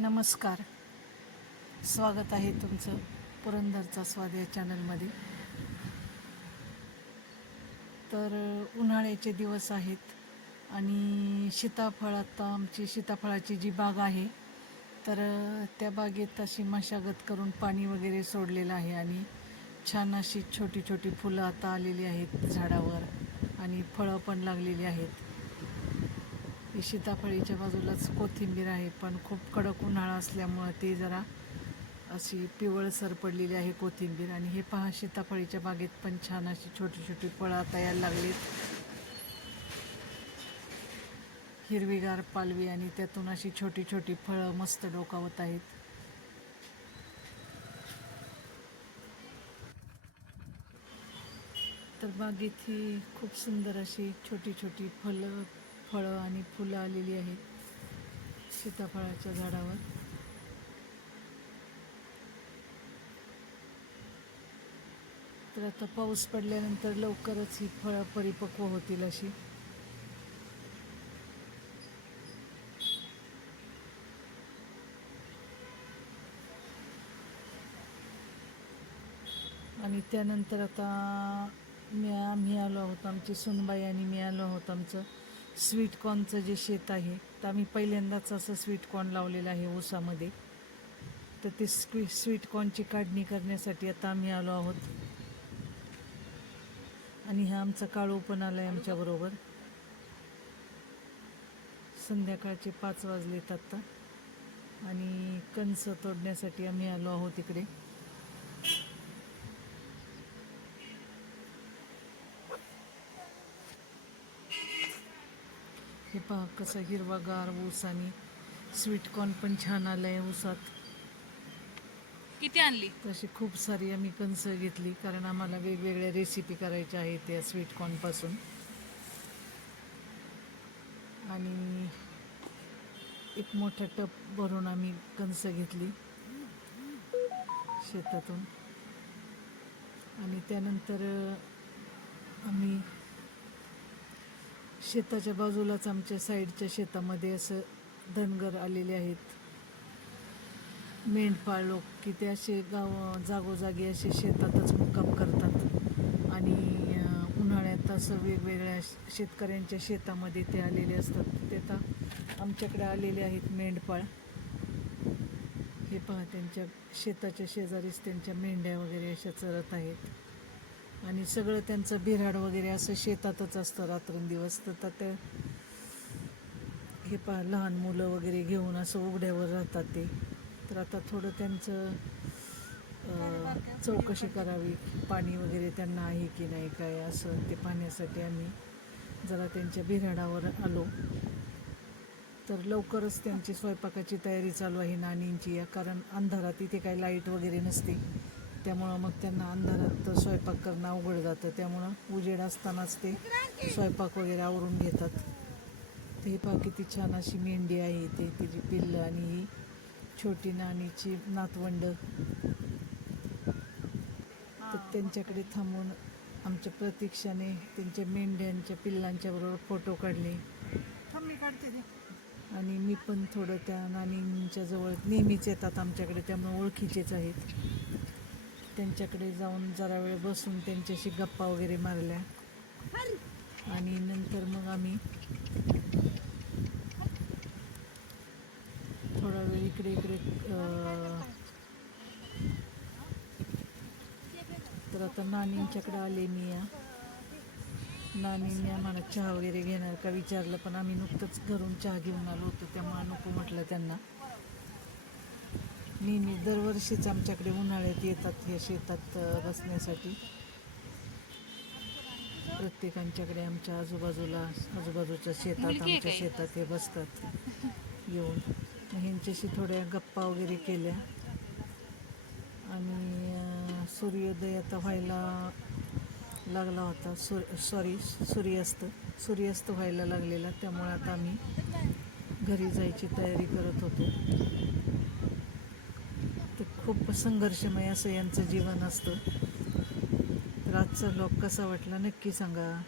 नमस्कार. स्वागत आहे तुमचं पुरंदरचा स्वाद या चॅनलमध्ये. तर उन्हाळ्याचे दिवस आहेत आणि सीताफळ आता आमची सीताफळाची जी बाग आहे तर त्या बागेत अशी मशागत करून पाणी वगैरे सोडलेलं आहे आणि छान अशी छोटी छोटी फुलं आता आलेली आहेत झाडावर आणि फळं पण लागलेली आहेत. ही सीताफळीच्या बाजूलाच कोथिंबीर आहे पण खूप कडक उन्हाळा असल्यामुळं ती जरा अशी पिवळसर पडलेली आहे कोथिंबीर. आणि हे पहा सीताफळीच्या बागेत पण छान अशी छोटी छोटी फळं आता यायला लागलीत. हिरवीगार पालवी आणि त्यातून अशी छोटी छोटी फळं मस्त डोकावत आहेत. तर बागेत ही खूप सुंदर अशी छोटी छोटी फलं फळं आणि फुलं आलेली आहेत सीताफळाच्या झाडावर. तर आता पाऊस पडल्यानंतर लवकरच ही फळं परिपक्व होतील अशी. आणि त्यानंतर आता मी आम्ही आलो आहोत आमची सुनबाई आणि मी आलो आहोत आमचं. स्वीट कॉर्नचं जे शेत आहे तर आम्ही पहिल्यांदाच असं स्वीट कॉर्न लावलेलं आहे ऊसामध्ये. तर ते स्वी स्वीट कॉर्नची काढणी करण्यासाठी आता आम्ही आलो आहोत. आणि हा आमचा काळू पण आला आहे आमच्याबरोबर संध्याकाळचे पाच वाजलेत आत्ता आणि कणसं तोडण्यासाठी आम्ही आलो आहोत इकडे. हे पहा कसं हिरवागार ऊस आणि स्वीट कॉर्न पण छान आलं आहे ऊसात. किती आणली? तशी खूप सारी आम्ही कणस घेतली कारण आम्हाला वेगवेगळ्या रेसिपी करायच्या आहेत त्या स्वीट कॉर्नपासून आणि एक मोठा टप भरून आम्ही कणस घेतली शेतातून. आणि त्यानंतर आम्ही शेताच्या बाजूलाच आमच्या साईडच्या शेतामध्ये असं धनगर आलेले आहेत. मेंढपाळ लोक की ते असे गाव जागोजागी असे शेतातच मुक्काम करतात. आणि उन्हाळ्यात असं वेगवेगळ्या शेतकऱ्यांच्या शेतामध्ये ते आलेले असतात. ते आता आमच्याकडे आलेले आहेत मेंढपाळ. हे पहा त्यांच्या शेताच्या शेजारीच त्यांच्या मेंढ्या वगैरे अशा चरत आहेत. आणि सगळं त्यांचं बिराड वगैरे असं शेतातच असतं रात्रंदिवस. तर आता ते हे पहा लहान मुलं वगैरे घेऊन असं उघड्यावर राहतात ते. तर आता थोडं त्यांचं चौकशी करावी. पाणी वगैरे त्यांना आहे की नाही काय असं ते पाहण्यासाठी आम्ही जरा त्यांच्या बिराडावर आलो. तर लवकरच त्यांची स्वयंपाकाची तयारी चालू आहे नानींची या कारण अंधारात इथे काही लाइट वगैरे नसते. त्यामुळं मग त्यांना अंधारात स्वयंपाक करणं अवघड जातं. त्यामुळं उजेड असतानाच ते स्वयंपाक वगैरे आवरून घेतात. ते पहा किती छान अशी मेंढी आहे ते तिची पिल्लं आणि ही छोटी नानीची नातवंड. तर त्यांच्याकडे थांबून आमच्या प्रतीक्षाने त्यांच्या मेंढ्यांच्या पिल्लांच्या बरोबर फोटो काढले. आणि मी पण थोडं त्या नानींच्या जवळ नेहमीच येतात आमच्याकडे त्यामुळे ओळखीचेच आहेत. त्यांच्याकडे जाऊन जरा वेळ बसून त्यांच्याशी गप्पा वगैरे मारल्या. आणि नंतर मग आम्ही थोडा वेळ इकडे इकडे तर आता नानींच्याकडे आले मी या. नानींनी आम्हाला चहा वगैरे घेणार का विचारलं पण आम्ही नुकतंच घरून चहा घेऊन आलो होतो त्यामुळे नको म्हटलं त्यांना. नेहमी दरवर्षीच आमच्याकडे उन्हाळ्यात येतात हे शेतात बसण्यासाठी. प्रत्येकांच्याकडे आमच्या आजूबाजूला आजूबाजूच्या शेतात आमच्या? शेतात हे बसतात. येऊन ह्यांच्याशी थोड्या गप्पा वगैरे केल्या. आणि सूर्योदय आता व्हायला लागला होता. सूर सॉरी सूर्यास्त सूर्यास्त व्हायला लागलेला. त्यामुळे आता आम्ही घरी जायची तयारी करत होतो. खूप संघर्षमय असं यांचं जीवन असतं. तर आजचा ब्लॉग कसा वाटला नक्की सांगा.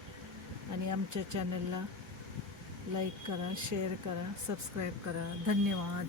आणि आमच्या चॅनलला लाईक करा शेअर करा सबस्क्राईब करा. धन्यवाद.